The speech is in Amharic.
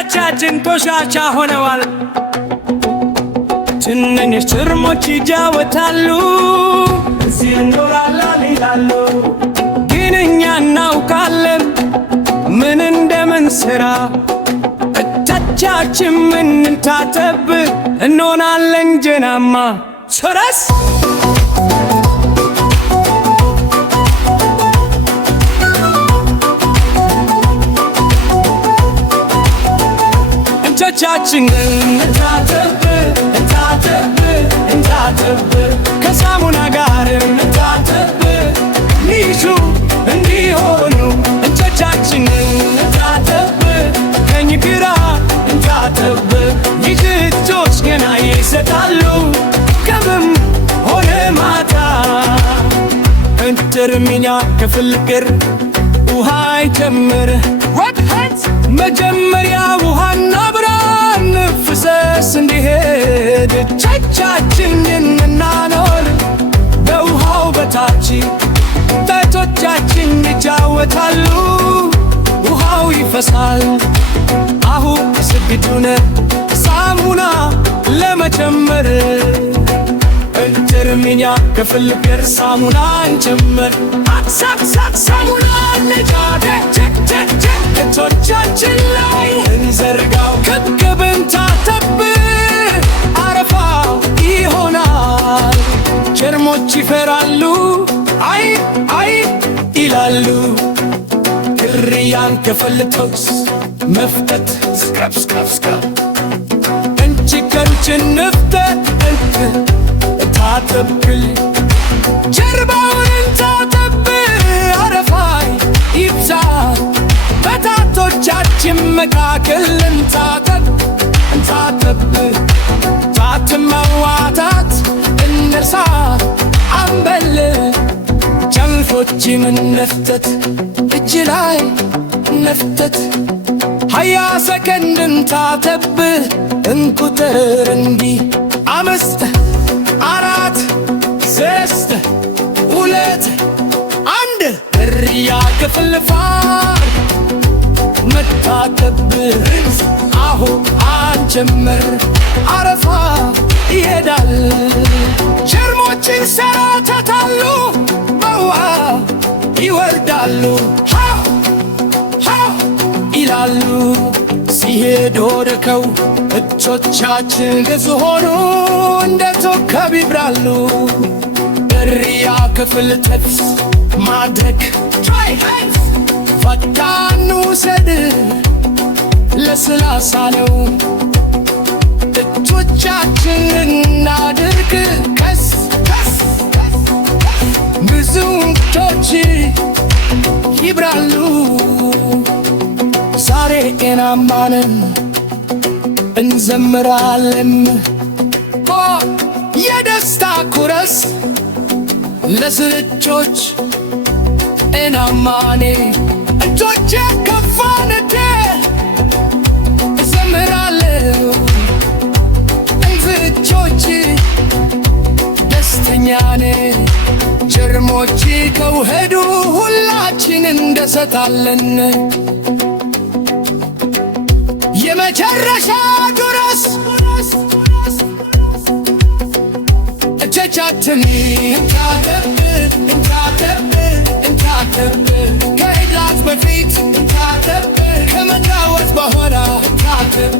እጆቻችን ቆሻሻ ሆነዋል። ትንንሽ ጭርሞች ይጫወታሉ፣ እዚህ እንኖራለን ይላሉ። ግን እኛ እናውቃለን ምን እንደምንሰራ። እጆቻችን ምንታጠብ እንሆናለን ጀናማ ሶረስ እጆቻችንን እንታጠብ ከሳሙና ጋር እንታጠብ ንጹህ እንዲሆኑ። እጆቻችንን እንታጠብ ቀኝ ግራ እንታጠብ። እጆች ገና ይሰጣሉ ቀንም ሆነ ማታ። እንጥርምኛ ከፍልቅር ውሃ ይጨምር መጀመሪያ ውሃና ብርሃን ፍሰስ እንዲሄድ እጆቻችንን እናኖር በውሃው በታች። እጆቻችን ይጫወታሉ ውሃው ይፈሳል። አሁን ዝግጁ ነን ሳሙና ለመጨመር። እንጥርምኛ ከፍልቅር ሳሙና እንጨምር። ሳቅ ሳሙና እጆቻችን ላይ እንዘርጋው። ከብከብን ታጠብ አረፋ ይሆናል። ጀርሞች ይፈራሉ አይ ይላሉ። ክርያን ከፈልቶስ መፍተት ስክራብ እንችከሩችን ንፍተት ታጠብክል ጀርባውን ታጠብ አረፋይ ይብዛ። በጣቶቻችን መካከል እንታጠብ ታትመዋታት እንርሳ አንበል። ጨልፎችን ነፍተት እጅ ላይ ነፍተት 20 ሰከንድ እንታጠብ እንቁጥር እንዲህ 5 4 3 2 1 እርያ ክፍልፋር መታጠብ አሁን አንጀምር። አረፋ ይሄዳል ጀርሞች ይንሸራተታሉ በውሃ ይወርዳሉ ይላሉ። ሲሄድ ወደከው እጆቻችን ግዙ ሆኑ እንደ ኮከብ ይብራሉ። እርያ ክፍልጠት ማድረግ ፈጣን ውሰድ ለስላሳ ነው። እጆቻችንን እናድርግ ቀስ ብዙ እጆች ይብራሉ። ዛሬ ጤናማ ነን እንዘምራለን። የደስታ ኩረስ ለስልቾች ጤናማ ነኝ። እጆቼ ከፍ አድርጌ እዘምራለሁ። እንዝቾች ደስተኛ ነን። ጀርሞች ከውሄዱ ሁላችን እንደሰታለን። የመጨረሻ ድረስ እጆቻችን እንታጠብ ከኢድላት በፊት እንታጠብ ከመጫወት በኋላ እንታጠብ